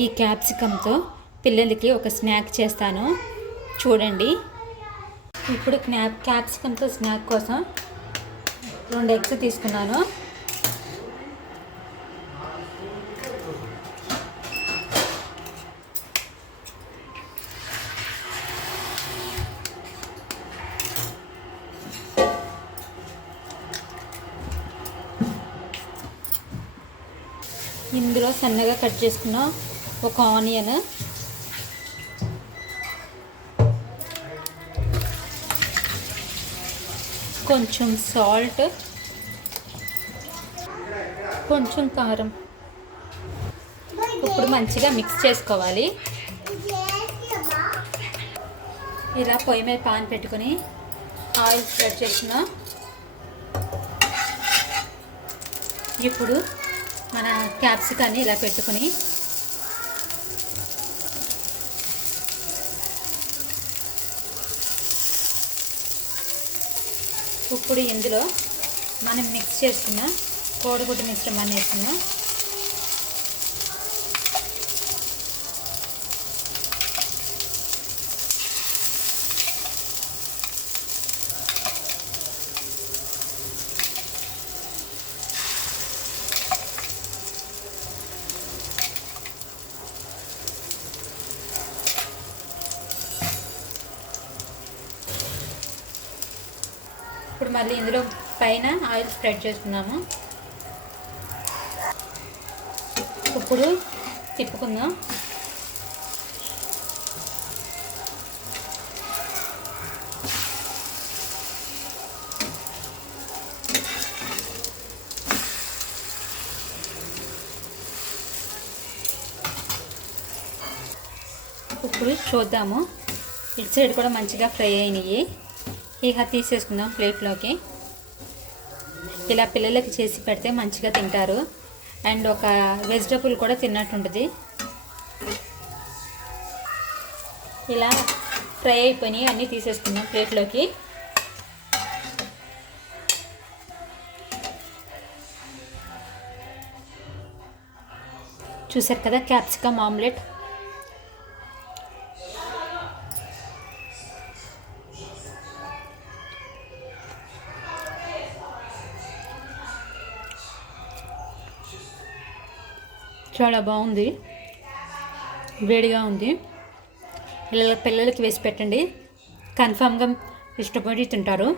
ఈ క్యాప్సికమ్తో పిల్లలకి ఒక స్నాక్ చేస్తాను చూడండి. ఇప్పుడు క్యాప్సికమ్తో స్నాక్ కోసం 2 ఎగ్స్ తీసుకున్నాను. ఇందులో సన్నగా కట్ చేసుకున్న ఒక ఆనియన్, కొంచెం సాల్ట్, కొంచెం కారం. ఇప్పుడు మంచిగా మిక్స్ చేసుకోవాలి. ఇలా పొయ్యి మీద పాన్ పెట్టుకొని ఆయిల్ స్ప్రెడ్ చేసిన ఇప్పుడు మన క్యాప్సికాన్ని ఇలా పెట్టుకొని ఇప్పుడు ఇందులో మనం మిక్స్ చేసుకున్న కోడిగుడ్డు మిశ్రమాన్ని వేసుకున్నాం. ఇప్పుడు మళ్ళీ ఇందులో పైన ఆయిల్ స్ప్రెడ్ చేసుకున్నాము. ఇప్పుడు తిప్పుకుందాం. ఇప్పుడు చూద్దాము, ఇటు సైడ్ కూడా మంచిగా ఫ్రై అయినాయి. ఇక తీసేసుకుందాం ప్లేట్లోకి. ఇలా పిల్లలకి చేసి పెడితే మంచిగా తింటారు అండ్ ఒక వెజిటబుల్ కూడా తిన్నట్టు ఉంటుంది. ఇలా ఫ్రై అయిపోయి అన్నీ తీసేసుకుందాం ప్లేట్లోకి. చూసారు కదా క్యాప్సికమ్ ఆమ్లెట్. చాలా బాగుంది, వేడిగా ఉంది. పిల్లలకి వేసి పెట్టండి, కన్ఫామ్గా ఇష్టపడి తింటారు.